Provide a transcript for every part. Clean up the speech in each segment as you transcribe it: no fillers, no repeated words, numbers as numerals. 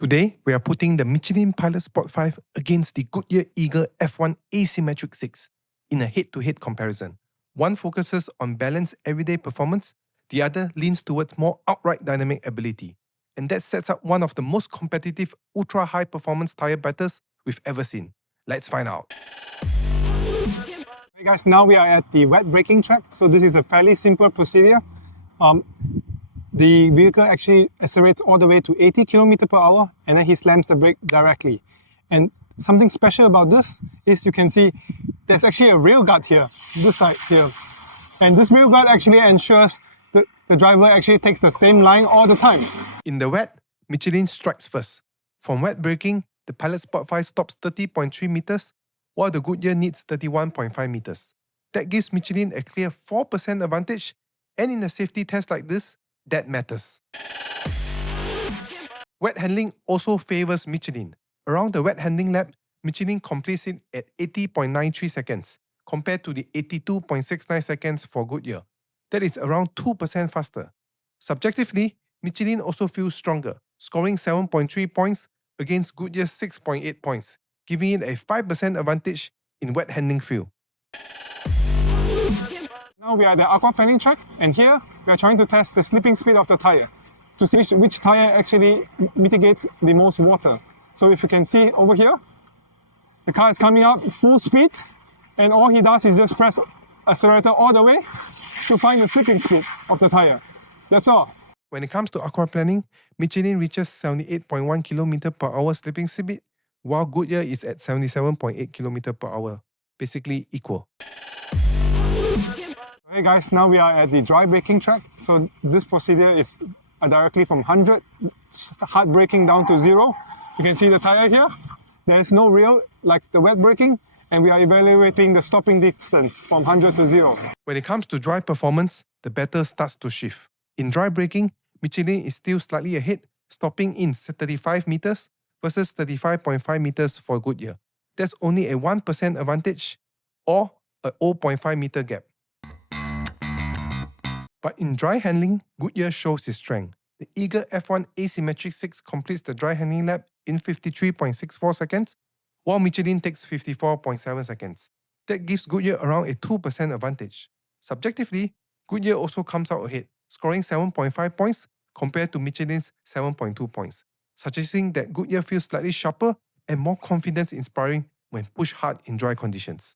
Today, we are putting the Michelin Pilot Sport 5 against the Goodyear Eagle F1 Asymmetric 6 in a head-to-head comparison. One focuses on balanced everyday performance, the other leans towards more outright dynamic ability. And that sets up one of the most competitive ultra-high performance tyre battles we've ever seen. Let's find out. Hey guys, now we are at the wet braking track. So this is a fairly simple procedure. The vehicle actually accelerates all the way to 80 km per hour and then he slams the brake directly. And something special about this is you can see there's actually a rail guard here, this side here. And this rail guard actually ensures that the driver actually takes the same line all the time. In the wet, Michelin strikes first. From wet braking, the Pilot Sport 5 stops 30.3 meters, while the Goodyear needs 31.5 meters. That gives Michelin a clear 4% advantage, and in a safety test like this, that matters. Wet handling also favors Michelin. Around the wet handling lap, Michelin completes it at 80.93 seconds, compared to the 82.69 seconds for Goodyear. That is around 2% faster. Subjectively, Michelin also feels stronger, scoring 7.3 points against Goodyear's 6.8 points, giving it a 5% advantage in wet handling feel. Now we are at the aquaplaning track, and here we are trying to test the slipping speed of the tyre to see which tyre actually mitigates the most water. So if you can see over here, the car is coming up full speed, and all he does is just press accelerator all the way to find the slipping speed of the tyre. That's all. When it comes to aquaplaning, Michelin reaches 78.1 km per hour slipping speed, while Goodyear is at 77.8 km per hour, basically equal. Hey guys, now we are at the dry braking track. So this procedure is directly from 100 hard braking down to 0. You can see the tire here. There is no rail like the wet braking, and we are evaluating the stopping distance from 100 to 0. When it comes to dry performance, the battle starts to shift. In dry braking, Michelin is still slightly ahead, stopping in 35 meters versus 35.5 meters for Goodyear. That's only a 1% advantage or a 0.5 meter gap. But in dry handling, Goodyear shows its strength. The Eagle F1 Asymmetric 6 completes the dry handling lap in 53.64 seconds, while Michelin takes 54.7 seconds. That gives Goodyear around a 2% advantage. Subjectively, Goodyear also comes out ahead, scoring 7.5 points compared to Michelin's 7.2 points, suggesting that Goodyear feels slightly sharper and more confidence-inspiring when pushed hard in dry conditions.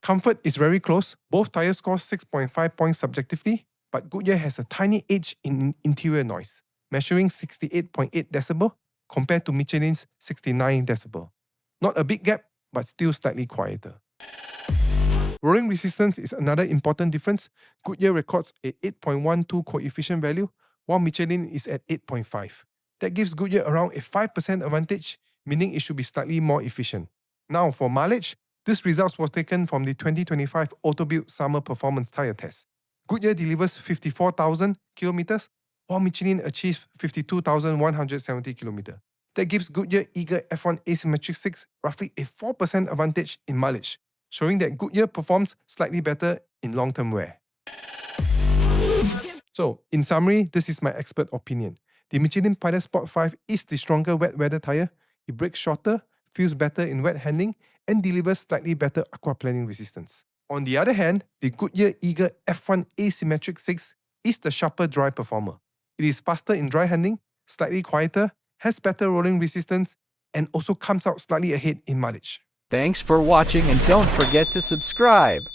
Comfort is very close. Both tyres score 6.5 points subjectively, but Goodyear has a tiny edge in interior noise, measuring 68.8 decibel compared to Michelin's 69 decibel. Not a big gap, but still slightly quieter. Rolling resistance is another important difference. Goodyear records a 8.12 coefficient value, while Michelin is at 8.5. That gives Goodyear around a 5% advantage, meaning it should be slightly more efficient. Now for mileage, this result was taken from the 2025 Autobuild Summer Performance Tyre Test. Goodyear delivers 54,000 km, while Michelin achieves 52,170 km. That gives Goodyear Eagle F1 Asymmetric 6 roughly a 4% advantage in mileage, showing that Goodyear performs slightly better in long-term wear. So, in summary, this is my expert opinion. The Michelin Pilot Sport 5 is the stronger wet weather tyre. It brakes shorter, feels better in wet handling, and delivers slightly better aquaplaning resistance. On the other hand, the Goodyear Eagle F1 Asymmetric 6 is the sharper dry performer. It is faster in dry handling, slightly quieter, has better rolling resistance, and also comes out slightly ahead in mileage. Thanks for watching, and don't forget to subscribe.